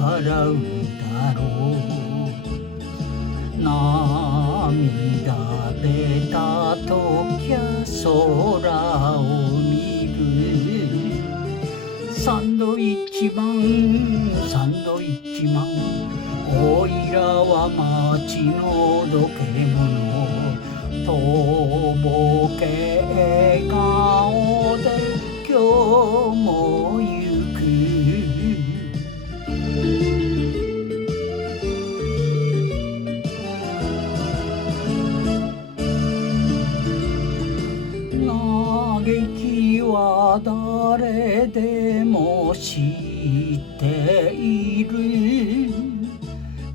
笑うだろう。涙出たときゃ空を見る。サンドイッチマンサンドイッチマン、おいらは街のどけ者、とぼけ笑顔で今日も行く。嘆きは誰でも知っている。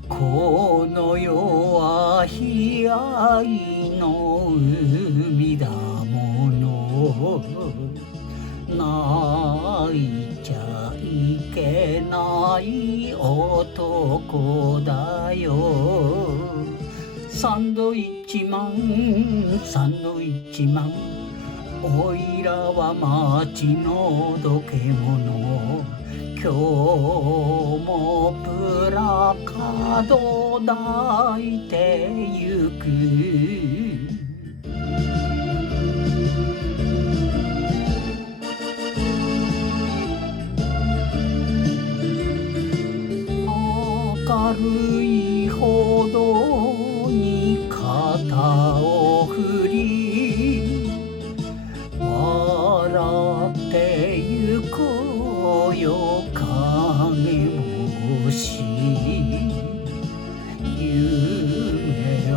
この世は悲哀の海だもの。泣いちゃいけない男だよ。サンドイッチマンサンドイッチマン、おいらは街のどけ者、今日もプラカード抱いてゆく。明るいほどに肩を振り、笑ってゆこうよ影星。夢を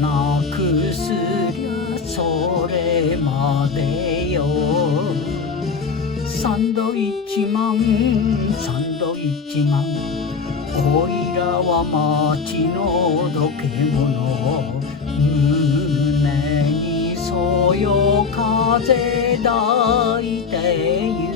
なくすりゃそれまでよ。サンドイッチマンサンドイッチマン、おいらは街のどけ者、胸にそよ風抱いてゆく。